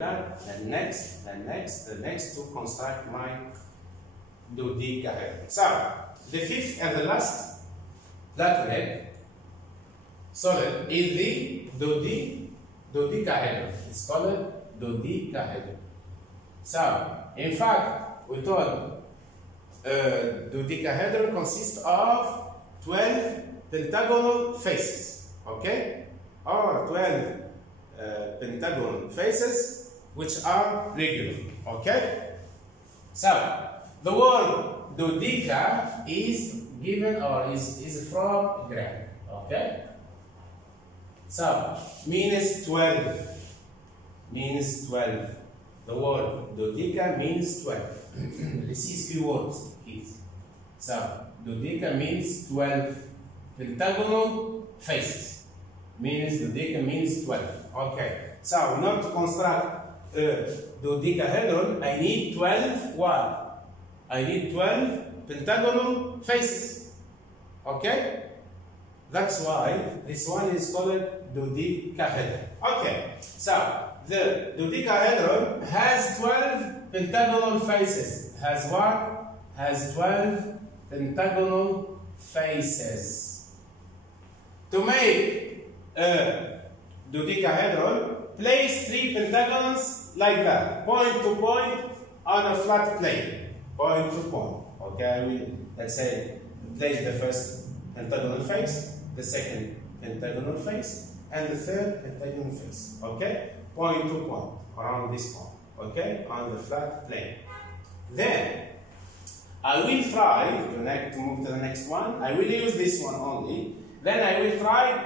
the next to construct my dodecahedron. So the fifth and the last Platonic solid is the dodecahedron. It's called dodecahedron. So in fact, we told dodecahedron consists of 12 pentagonal faces, okay, or 12 pentagonal faces which are regular, okay. So the word dodeca is given or is from Greek, okay. So means 12, means 12. The word dodeca means 12. This is few words. So dodeca means 12 pentagonal faces. Means dodeca means 12. Okay. So not to construct a dodecahedron, I need 12 what? I need 12 pentagonal faces. Okay? That's why this one is called dodecahedron. Okay. So the dodecahedron has 12 pentagonal faces. Has what? Has 12 pentagonal faces. To make a dodecahedron, place 3 pentagons like that, point to point on a flat plane. Point to point. Okay, I will, let's say, place the first pentagonal face, the second pentagonal face, and the third pentagonal face. Okay? Point to point, around this point, okay, on the flat plane. Then, I will try to move to the next one. I will use this one only. Then I will try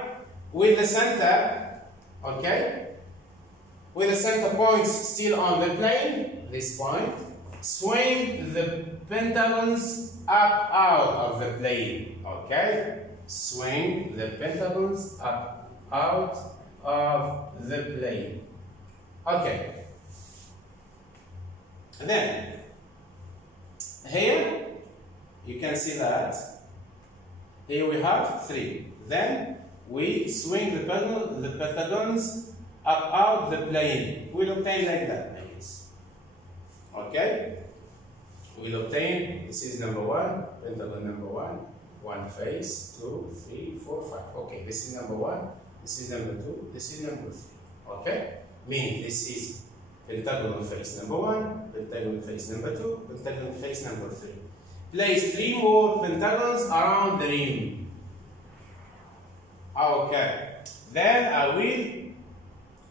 with the center, okay, with the center points still on the plane, this point, swing the pentagons up out of the plane, okay, swing the pentagons up out of the plane. Okay. And then here you can see that here we have 3. Then we swing the pentagons up out the plane. We'll obtain like that, I guess. Okay. We'll obtain, this is number 1, pentagon number 1, 1 face, 2, 3, 4, 5. Okay, this is number 1, this is number 2, this is number 3. Okay? Meaning this is pentagonal face number 1, pentagonal face number 2, pentagonal face number 3. Place 3 more pentagons around the rim. Okay. Then I will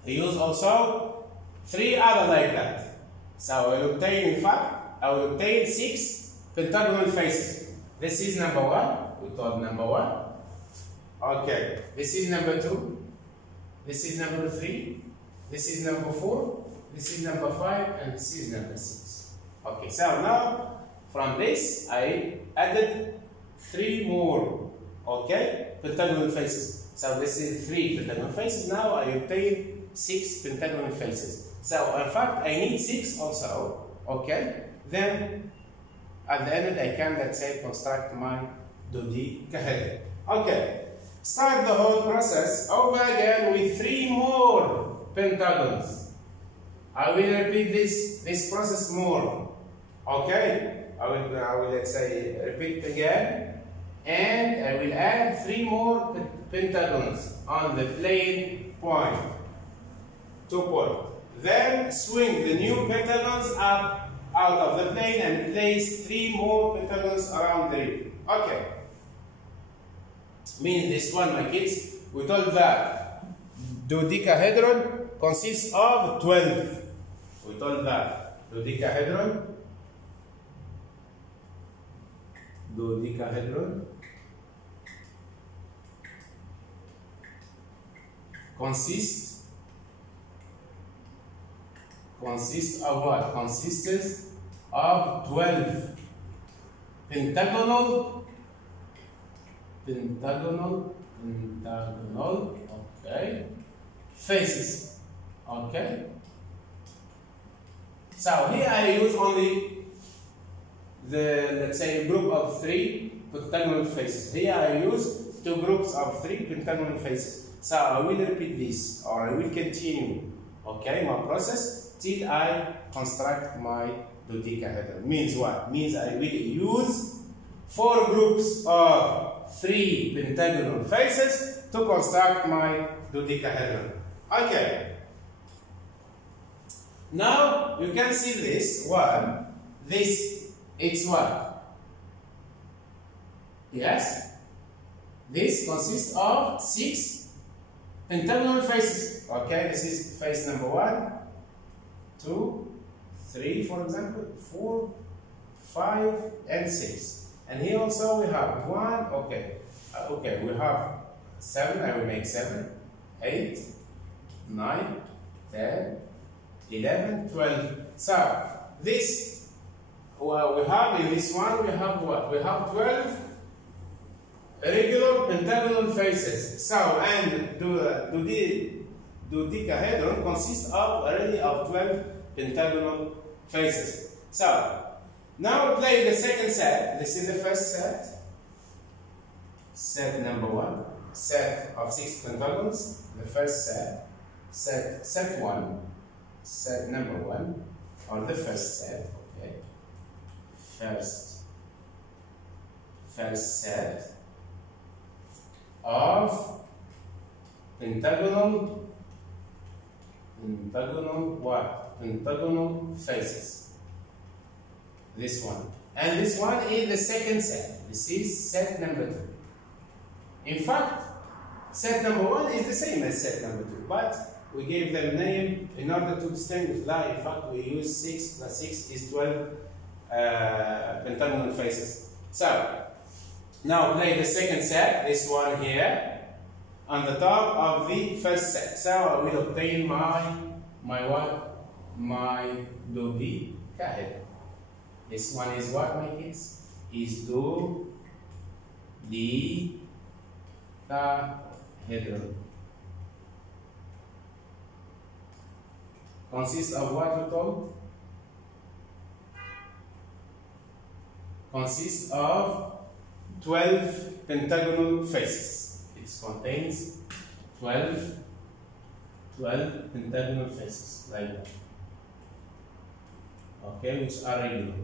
use also 3 other like that. So I will obtain, in fact, I will obtain 6 pentagonal faces. This is number 1. We thought number 1. Okay. This is number 2. This is number 3. This is number 4. This is number 5. And this is number 6. Okay. So now from this I added 3 more. Okay. Pentagonal faces. So this is 3 pentagonal faces. Now I obtain 6 pentagonal faces. So in fact I need 6 also. Okay. Then at the end I can, let's say, construct my dodecahedron. Okay. Start the whole process over again with 3 more pentagons. I will repeat this process more. Okay. I will let's say repeat again, and I will add 3 more pentagons on the plane point, 2 points. Then swing the new pentagons up out of the plane and place 3 more pentagons around the rim. Okay. Means this one, my kids, we told that dodecahedron consists of 12. We told that dodecahedron consists of what? Consists of 12 pentagonal, okay, faces. Okay. So here I use only the, let's say, group of 3 pentagonal faces. Here I use 2 groups of 3 pentagonal faces. So I will repeat this, or I will continue, okay, my process till I construct my dodecahedron. Means what? Means I will use 4 groups of 3 pentagonal faces to construct my dodecahedron. Okay. Now you can see this one. This it's what? Yes. This consists of 6 pentagonal faces. Okay, this is face number 1, 2, 3, for example, 4, 5, and 6. And here also we have 1. Okay, we have 7. I will make 7, 8, 9, 10, 11, 12. So this, well, we have in this one, we have what? We have 12 regular pentagonal faces. So, and the dodecahedron consists of already of 12 pentagonal faces. So, now we play the second set. This is the first set. Set number 1. Set of 6 pentagons. The first set. Set 1. Set number 1. Or the first set. Okay. First set of pentagonal what? Pentagonal faces. This one. And this one is the second set. This is set number 2. In fact, set number 1 is the same as set number 2, but we gave them name in order to distinguish that. In fact, we use 6 plus 6 is 12 pentagonal faces. So, now play the second set, this one here, on the top of the first set. So I will obtain my what? My dodecahedron. This one is what, my kids? Is dodecahedron. Consists of what we told? Consists of 12 pentagonal faces. It contains 12 pentagonal faces, like that. Okay, which are regular.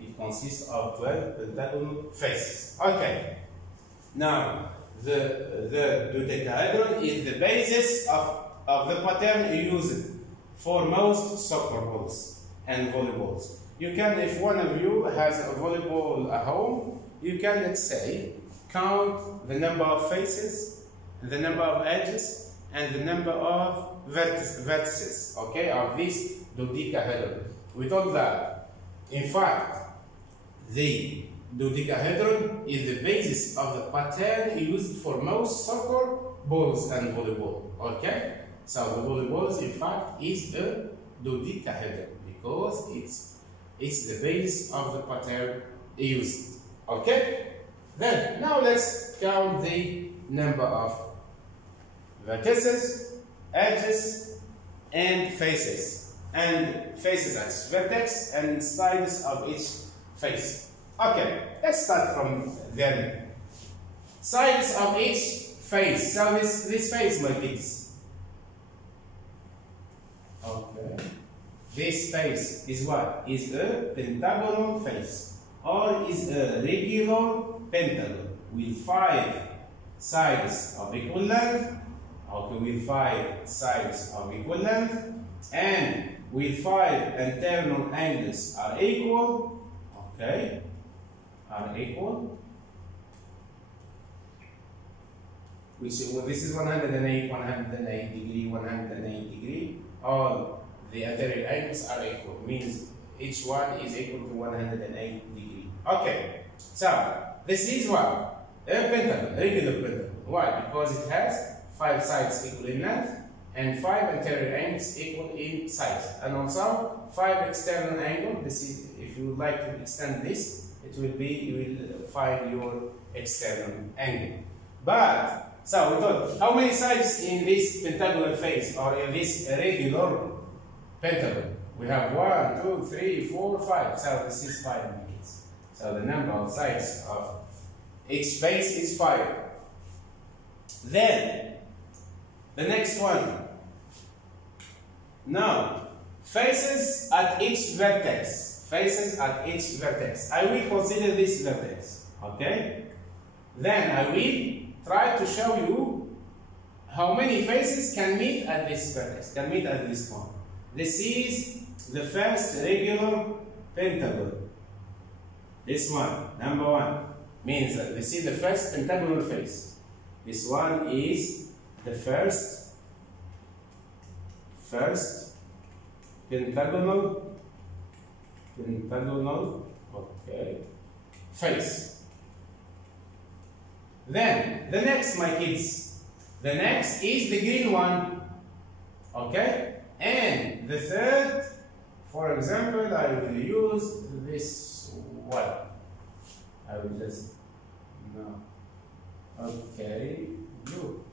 It consists of 12 pentagonal faces. Okay. Now, the dodecahedron is the basis of the pattern used for most soccer balls and volleyballs. You can, if one of you has a volleyball at home, you can, let's say, count the number of faces, the number of edges, and the number of vertices, okay, of this dodecahedron. We thought that, in fact, the dodecahedron is the basis of the pattern used for most soccer balls and volleyball, okay? So the volleyballs, in fact, is a dodecahedron because it's the base of the pattern used. Okay? Then, now let's count the number of vertices, edges, and faces. And faces as vertex and sides of each face. Okay, let's start from then. Sides of each face. So this face, my kids. Okay. This face is what? Is a pentagonal face, or is a regular pentagon with 5 sides of equal length, okay, with 5 sides of equal length, and with 5 internal angles are equal, okay, are equal, which this is 108, 108 degree, 108 degree, all the anterior angles are equal, means each one is equal to 108 degree. Okay, so this is what? A pentagon, regular pentagon. Why? Because it has 5 sides equal in length and 5 anterior angles equal in size, and also 5 external angles. This is, if you would like to extend this, it will be, you will find your external angle. But so we thought, how many sides in this pentagonal face or in this regular pentagon? We have 1, 2, 3, 4, 5. So this is 5 units. So the number of sides of each face is 5. Then the next one, Now, faces at each vertex. Faces at each vertex. I will consider this vertex. Okay? Then I will try to show you how many faces can meet at this vertex, can meet at this point. This is the first regular pentagon. This one, number 1, means that this is the first pentagonal face. This one is the first pentagonal, okay, face. Then the next, my kids, the next is the green one, okay, and the third, for example, I will use this one. I will just, no, okay, blue,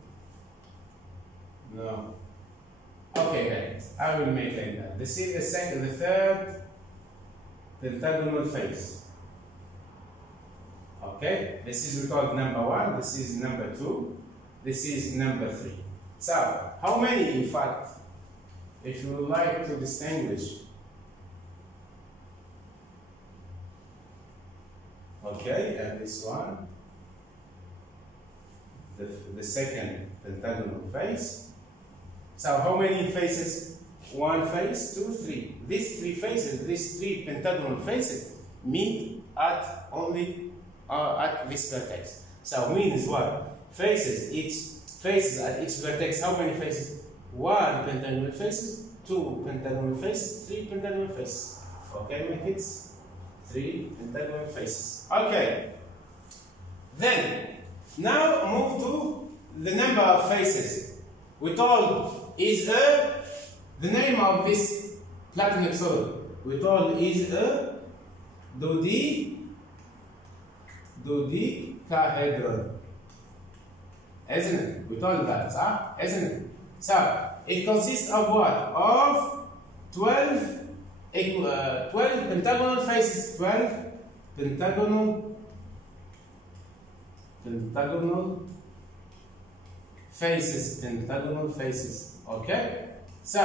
no, okay, guys, I will make like that. This is the second, the third pentagonal face. Okay, this is called number 1, this is number 2, this is number 3. So, how many in fact, if you would like to distinguish? Okay, and this one, the second pentagonal face. So, how many faces? 1 face, 2, 3. These 3 faces, these 3 pentagonal faces meet at only at this vertex. So means what? Faces at each vertex. How many faces? 1 pentagonal faces, 2 pentagonal faces, 3 pentagonal faces. Okay, my kids? 3 pentagonal faces. Okay. Then now move to the number of faces. We told is the name of this Platonic solid. We told is a Dodecahedron. Isn't it? We told that, huh? Isn't it? So, it consists of what? Of 12 pentagonal faces. 12 pentagonal faces. Okay? So,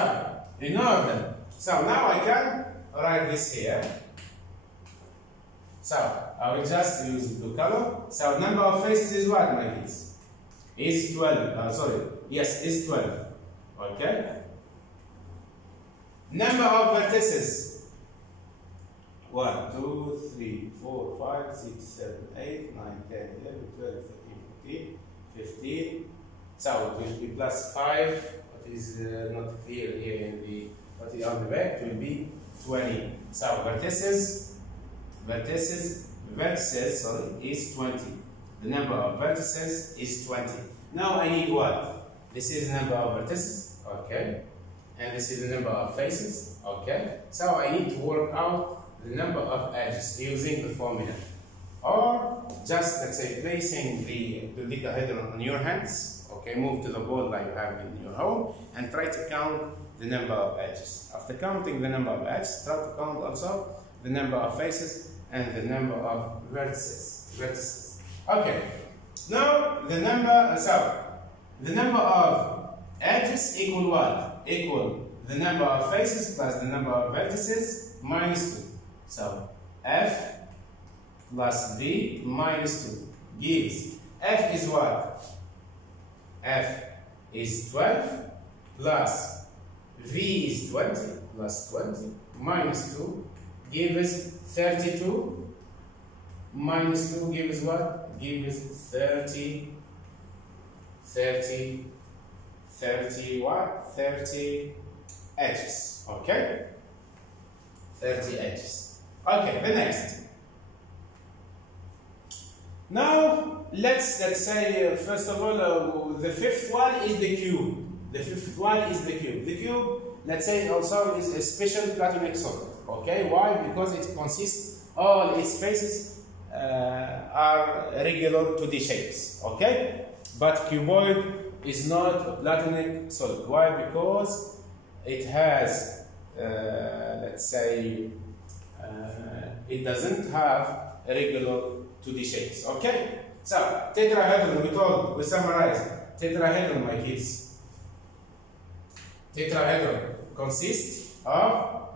in order. So, now I can write this here. So, I will just use blue color. So, number of faces is what, my kids? Is 12. Yes, is 12. Okay? Number of vertices. 1, 2, 3, 4, 5, 6, 7, 8, 9, 10, 11, 12, 13, 14, 15. So, it will be plus 5. What is not clear here in the, what is on the back, it will be 20. So, vertices is 20. The number of vertices is 20. Now I need what? This is the number of vertices, okay? And this is the number of faces, okay? So I need to work out the number of edges using the formula. Or just, let's say, placing the dodecahedron on your hands, okay? Move to the board like you have in your home and try to count the number of edges. After counting the number of edges, try to count also the number of faces and the number of vertices. Okay. Now the number of edges equal what? Equal the number of faces plus the number of vertices minus 2. So f plus b minus 2 gives f is what? F is 12 plus v is 20 plus 20 minus 2 gives 32 minus 2 gives what? Gives 30 what? 30 edges. Okay? 30 edges. Okay, the next. Now, let's say, first of all, the fifth one is the cube. The fifth one is the cube. The cube, let's say, also is a special Platonic solid. Okay? Why? Because it consists, all its faces are regular 2D shapes. Okay? But cuboid is not a Platonic solid. Why? Because it has, let's say, it doesn't have regular 2D shapes. Okay? So, tetrahedron, we summarize. Tetrahedron, my kids. Tetrahedron consists of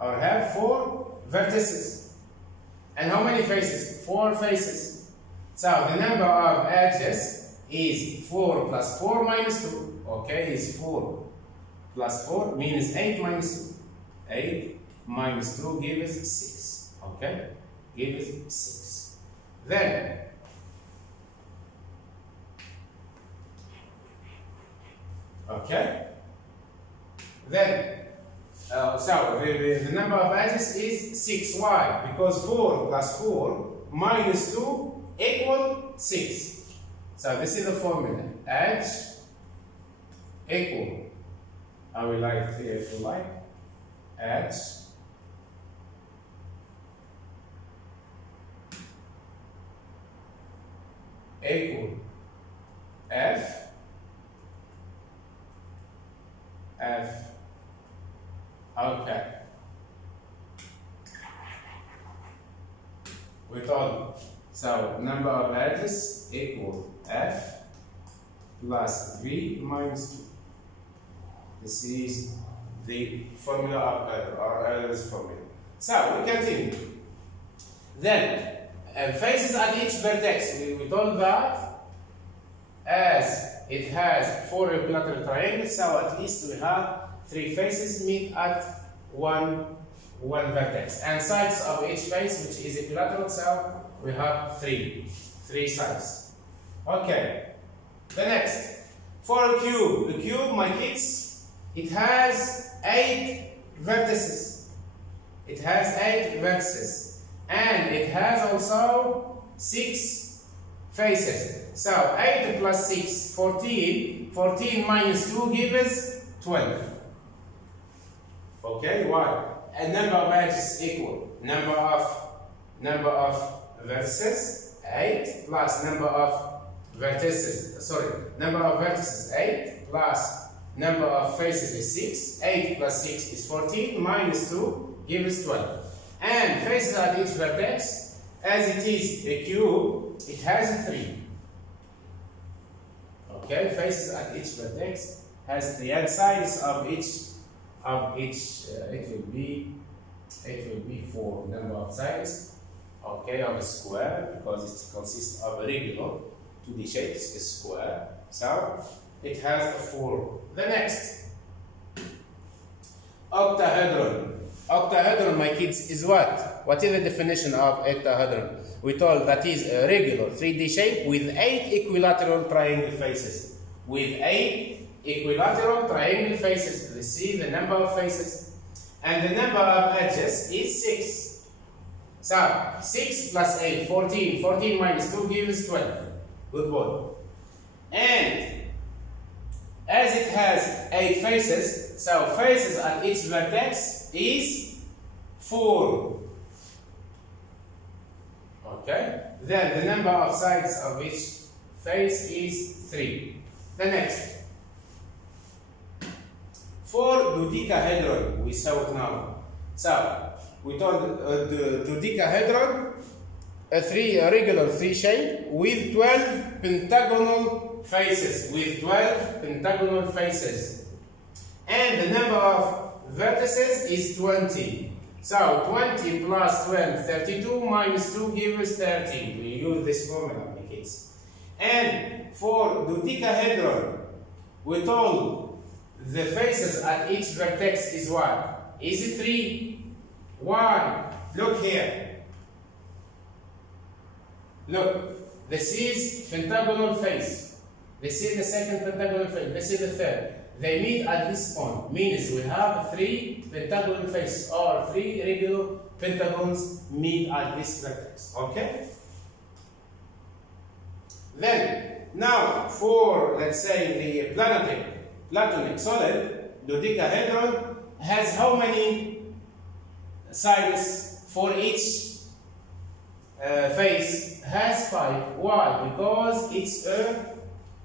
or have 4 vertices. And how many faces? 4 faces. So the number of edges is 4 plus 4 minus 2. Okay, is 4 plus 4 means 8 minus 2. 8 minus 2 gives 6. Okay, gives 6. Then so the number of edges is 6. Why? Because 4 plus 4 minus 2 equal 6. So this is the formula. Edge equal, I will write it here if you like, edge equal F okay. We told so number of edges equal F plus V minus 2. This is the formula of Euler's formula. So we continue. Then faces at each vertex. We told that as it has 4 equilateral triangles, so at least we have 3 faces meet at one vertex. And sides of each face, which is equilateral, so we have 3 sides. Okay. The next, for a cube. The cube, my kids, it has 8 vertices. It has 8 vertices. And it has also 6 faces. So 8 plus 6, 14. 14 minus 2 gives 12. Okay, why? And number of edges equal number of vertices 8 plus number of vertices. Number of vertices 8 plus number of faces is 6. 8 plus 6 is 14 minus 2 gives 12. And faces at each vertex, as it is a cube, it has 3. Okay, faces at each vertex has 3, and sides of each it will be 4 number of sides. Okay, of a square, because it consists of a regular 2D shape, is a square. So it has a 4. The next, octahedron. Octahedron, my kids, is what? What is the definition of octahedron? We told that is a regular 3D shape with 8 equilateral triangle faces. With 8 equilateral triangle faces. Let's see the number of faces. And the number of edges is 6. So 6 plus 8, 14. 14 minus 2 gives 12. Good boy. And as it has 8 faces, so faces at each vertex is 4. Okay? Then the number of sides of each face is 3. The next. For dodecahedron, we saw it now. So we told the dodecahedron, a regular 3 shape with 12 pentagonal faces. With 12 pentagonal faces. And the number of vertices is 20. So 20 plus 12, 32 minus 2 gives 13. We use this formula, my kids. And for dodecahedron, we told the faces at each vertex is what? Is 3. Why? Look here. Look. This is pentagonal face. This is the second pentagonal face. This is the third. They meet at this point. Means we have 3 pentagonal faces or 3 regular pentagons meet at this vertex. Okay? Then, now for, let's say, the Platonic solid, dodecahedron has how many sides for each face? Has 5. Why? Because it's a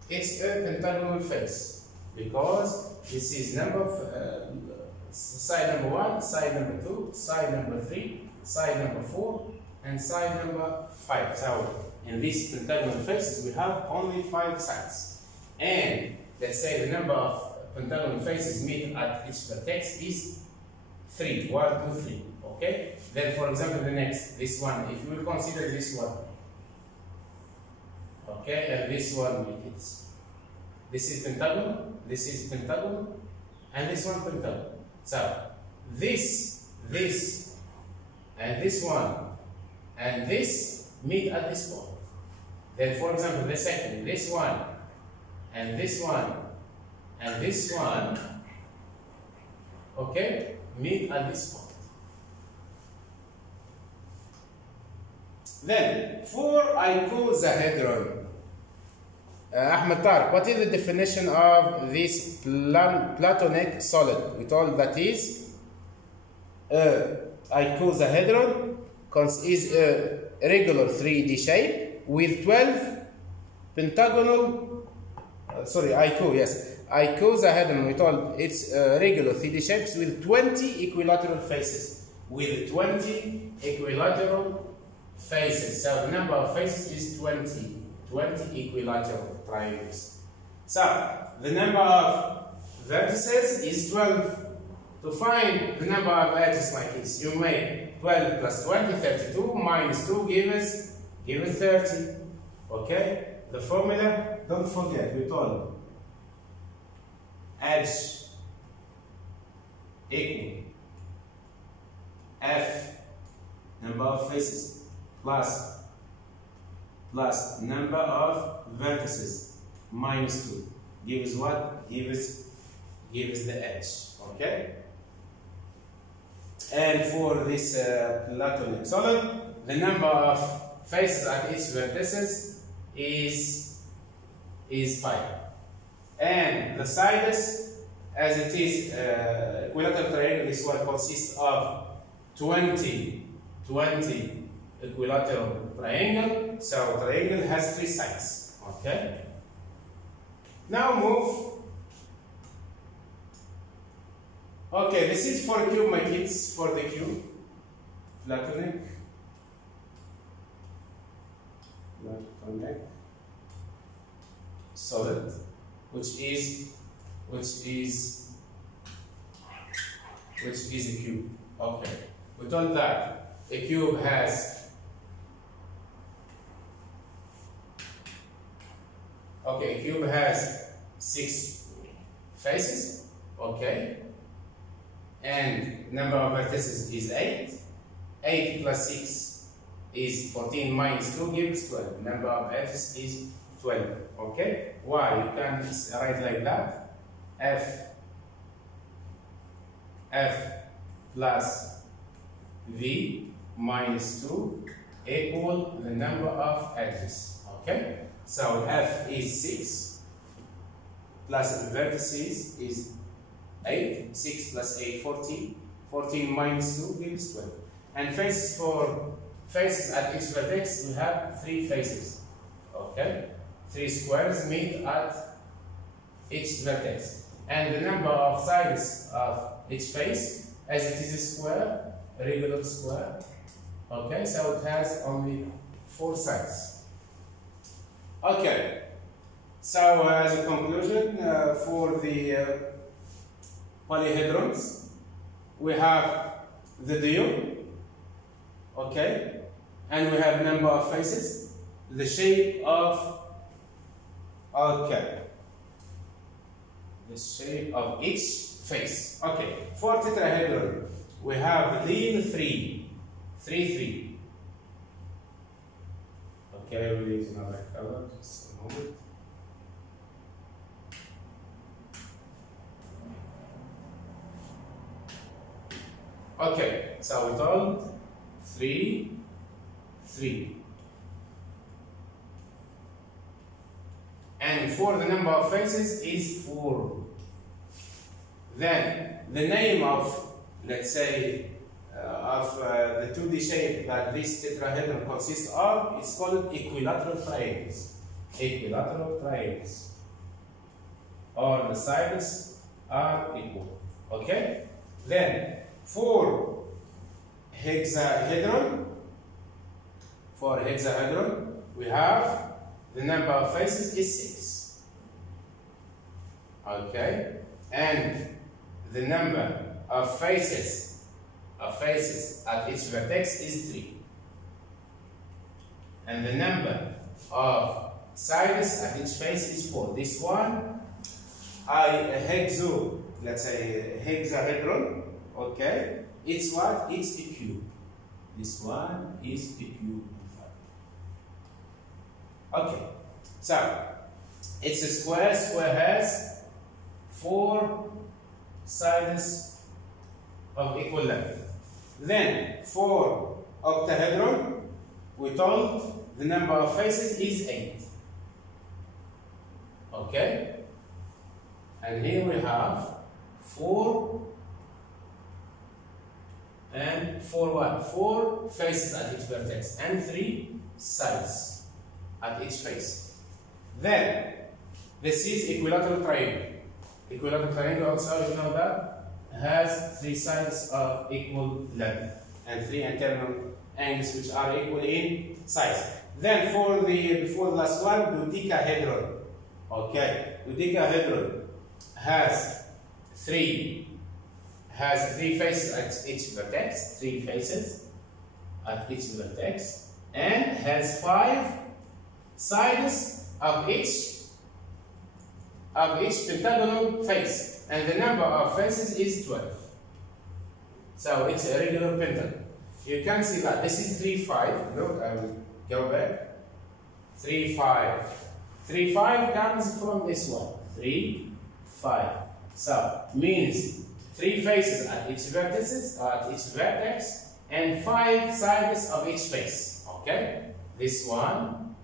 pentagonal face. Because this is number of side number 1, side number 2, side number 3, side number 4, and side number 5. So in these pentagonal faces we have only 5 sides. And let's say the number of pentagonal faces meet at each vertex is 3. 1, 2, 3. Okay? Then, for example, the next, this one, if you will consider this one. Okay? And this one, this is pentagonal, this is pentagonal, and this one pentagonal. So, this, and this one, and this meet at this point. Then, for example, the second, this one, and this one, and this one, okay, meet at this point. Then, for icosahedron, Ahmed Tariq, what is the definition of this Platonic solid? We told that is icosahedron is a regular 3D shape with 12 pentagonal, icosahedron, we told it's regular 3D shapes with 20 equilateral faces. With 20 equilateral faces. So the number of faces is 20 equilateral triangles. So the number of vertices is 12. To find the number of edges like this, you make 12 plus 20, 32, minus 2 gives 30. Okay? The formula, don't forget, we told edge equal f, number of faces, plus number of vertices, minus 2, gives what? Gives the edge. Okay? And for this Platonic solid, the number of faces at each vertices is 5. And the sides, as it is equilateral triangle, this one consists of 20 equilateral triangle. So triangle has 3 sides. Okay. Now move. Okay, this is for cube, my kids, for the cube. Platonic solid, which is a cube. Okay, we told that a cube has a cube has 6 faces. Okay, and number of vertices is 8. 8 plus 6 is 14 minus 2 gives 12. Number of edges is 12. Okay? Why? You can write like that. F plus V minus 2 equal the number of edges. Okay? So F is 6 plus vertices is 8. 6 plus 8, 14. 14 minus 2 gives 12. And faces, for faces at each vertex, we have 3 faces. Okay? 3 squares meet at each vertex. And the number of sides of each face, as it is a square, a regular square. Okay? So it has only 4 sides. Okay. So as a conclusion, for the polyhedrons, we have the duo, okay, and we have number of faces, the shape of, okay, the shape of each face. Okay, for tetrahedron, we have real 3. Okay, we'll use another color, just a moment. Okay, so we told 3. And for the number of faces is 4. Then the name of, let's say, the 2D shape that this tetrahedron consists of is called equilateral triangles. Equilateral triangles. Or the sides are equal. Okay? Then for hexahedron, we have the number of faces is 6. Okay, and the number of faces at each vertex is 3. And the number of sides at each face is 4. This one, let's say hexahedron, okay? It's what? It's a cube. This one is a cube. Okay, so it's a square. Square has 4 sides of equal length. Then for octahedron, we told the number of faces is 8. Okay? And here we have 4 and 4 what? 4 faces at each vertex and 3 sides at each face. Then this is equilateral triangle. Equilateral triangle also, you know that, has 3 sides of equal length and 3 internal angles which are equal in size. Then for the last one, dodecahedron. Okay, dodecahedron has 3 faces at each vertex, 3 faces at each vertex, and has 5 sides of each pentagonal face, and the number of faces is 12. So it's a regular pentagon. You can see that this is 3, 5. Look, I will go back. 3, 5. 3, 5 comes from this one. 3, 5. So means 3 faces at each vertex, and 5 sides of each face. Okay? This one,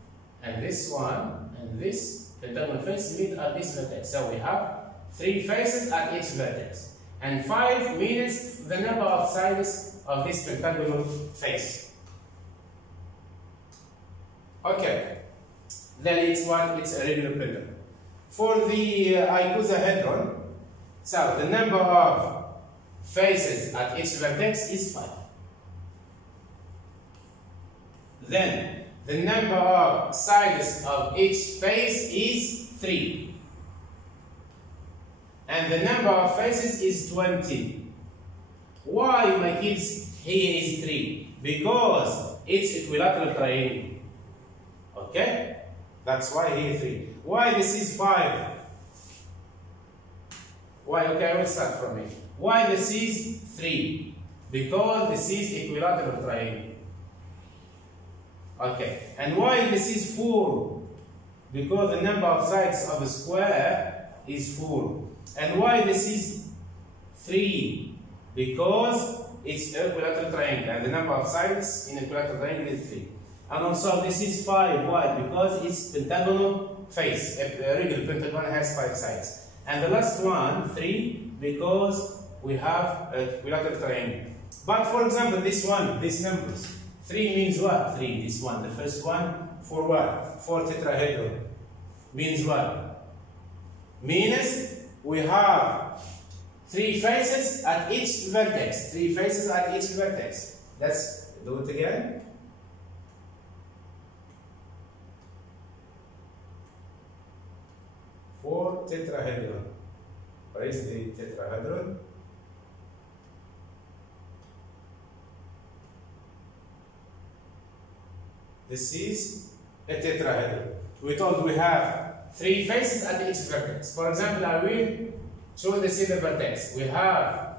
and this one, and this pentagonal face meet at this vertex. So we have 3 faces at each vertex, and 5 means the number of sides of this pentagonal face. Okay, then it's what? It's a regular pentagon. For the icosahedron, so the number of faces at each vertex is 5. Then the number of sides of each face is 3. And the number of faces is 20. Why, my kids, here is 3? Because it's equilateral triangle. Okay? That's why here 3. Why this is 5? Why? Okay, I will start from it. Why this is 3? Because this is equilateral triangle. Okay, and why this is 4? Because the number of sides of a square is 4. And why this is 3? Because it's equilateral triangle, and the number of sides in equilateral triangle is 3. And also this is 5. Why? Because it's pentagonal face. A regular pentagon has 5 sides. And the last one, 3, because we have an equilateral triangle. But for example, this one, these numbers. 3 means what? 3, this one. The first one, for what? For tetrahedron. Means what? Means we have 3 faces at each vertex. 3 faces at each vertex. Let's do it again. For tetrahedron. Where is the tetrahedron? This is a tetrahedron. We told we have 3 faces at each vertex. For example, I will show this in the vertex. We have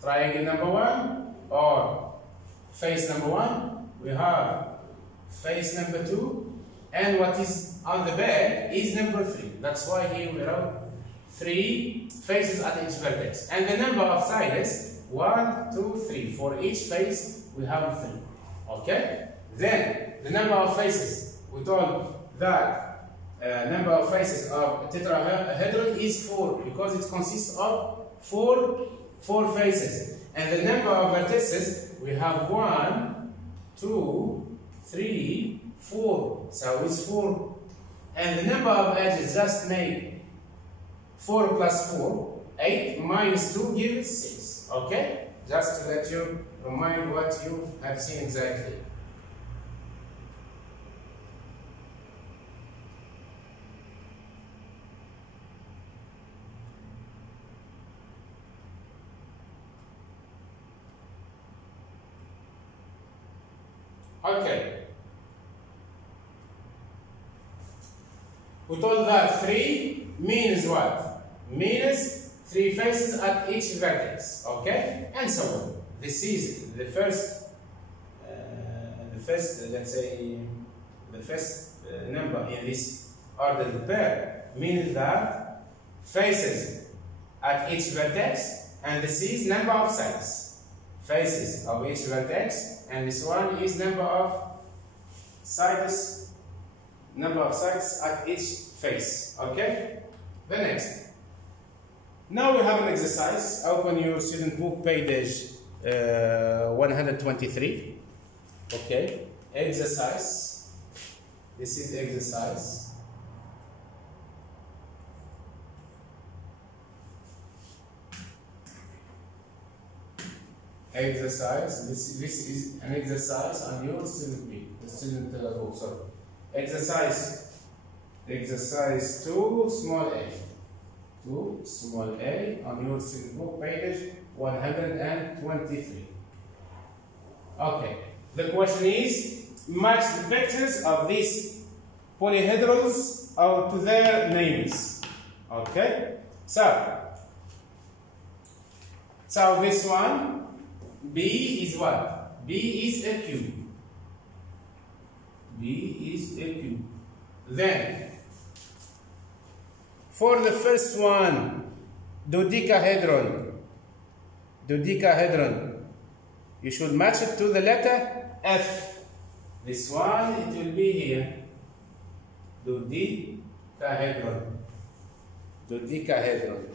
triangle number 1 or face number 1. We have face number 2, and what is on the back is number 3. That's why here we have 3 faces at each vertex. And the number of sides, 1, 2, 3. For each face, we have 3. Okay? Then the number of faces, we told that number of faces of tetrahedron is 4 because it consists of 4 faces. And the number of vertices, we have 1, 2, 3, 4. So it's 4. And the number of edges, just make 4 plus 4, 8 minus 2 gives 6. Okay? Just to let you remind what you have seen exactly. Okay. We told that 3 means what? Means 3 faces at each vertex. Okay? And so on. This is the first, let's say, the first number in this ordered pair means that faces at each vertex, and this is number of sides. Faces of each vertex, and this one is number of sides at each face. Okay? The next. Now we have an exercise. Open your student book, page 123. Okay? Exercise. This is exercise. Exercise. This is an exercise on your student book. Sorry. Exercise 2 small a. 2 small a on your student book, page 123. Okay. The question is, match the pictures of these polyhedrons to their names. Okay. So this one. B is what? B is a cube. B is a cube. Then, for the first one, dodecahedron. Dodecahedron. You should match it to the letter F. This one, it will be here. Dodecahedron. Dodecahedron.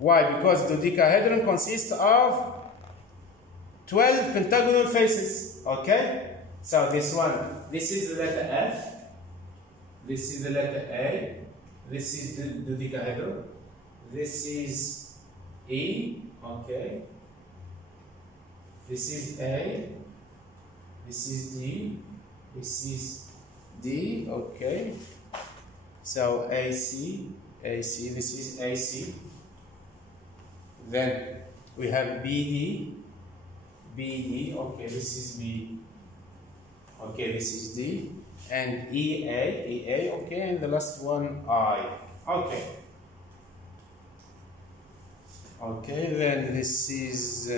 Why? Because dodecahedron consists of 12 pentagonal faces. Okay? So this one, this is the letter F. This is the letter A. This is the dodecahedron. This is E. Okay? This is A. This is D. This is D. Okay? So AC. AC. This is AC. Then we have BD, BD, okay, this is B, okay, this is D, and EA, EA, okay, and the last one I, okay. Okay, then this is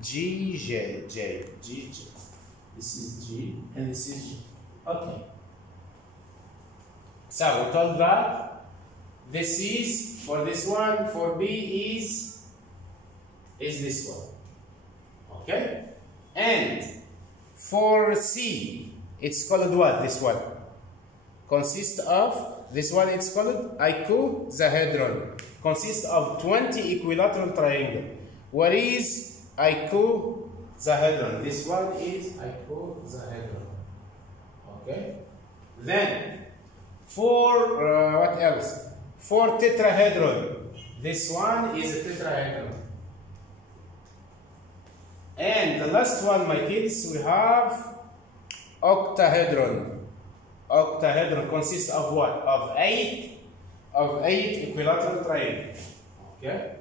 GJ, J, GJ, this is G, and this is G, okay. So we told that this is, for this one, for B is this one. Okay? And for C, it's called what? This one. Consists of, this one it's called icosahedron. Consists of 20 equilateral triangle. What is icosahedron? This one is icosahedron. Okay? Then, for what else? For tetrahedron, this one is a tetrahedron. And the last one, my kids, we have octahedron. Octahedron consists of what? Of eight equilateral triangles. Okay?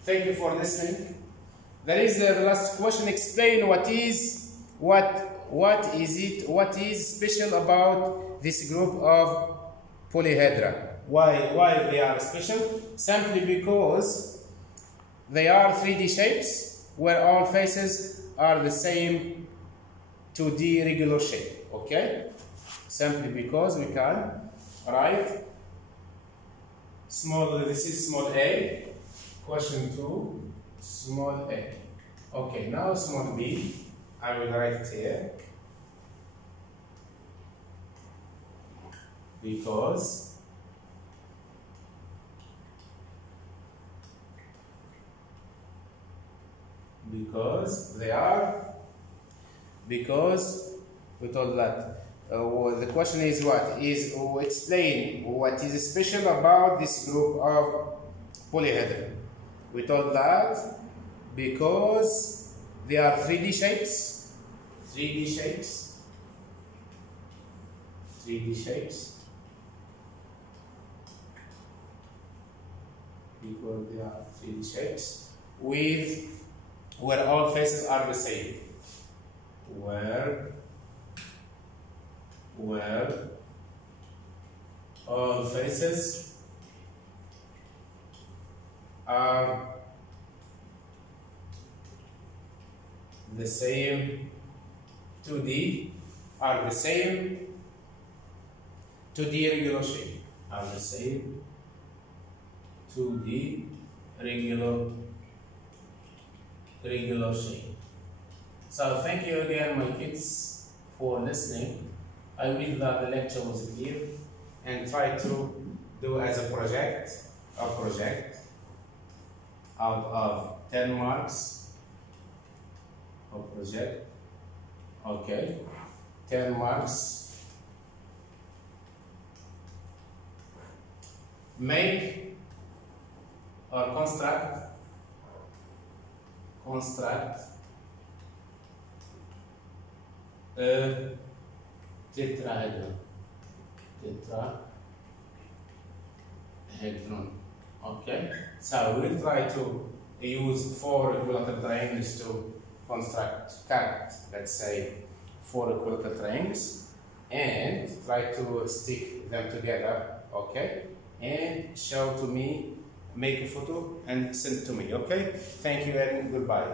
Thank you for listening. There is the last question. Explain what is special about this group of polyhedra. Why they are special? Simply because they are 3D shapes where all faces are the same 2D regular shape. Okay? Simply because we can write small, this is small a, question 2, small a. Okay, now small b, I will write it here. Because we told that the question is what is explain what is special about this group of polyhedra. We told that because they are 3D shapes, because they are 3D shapes with where all faces are the same. Where all faces are the same 2D regular shape, are the same 2D regular shape. So thank you again, my kids, for listening. I believe that the lecture was clear, and try to do as a project out of 10 marks. A project, okay, 10 marks. Make or construct a tetrahedron. Okay, so we'll try to use 4 equilateral triangles to construct, let's say 4 equilateral triangles, and try to stick them together, okay, and show to me, make a photo and send it to me, okay. Thank you and goodbye.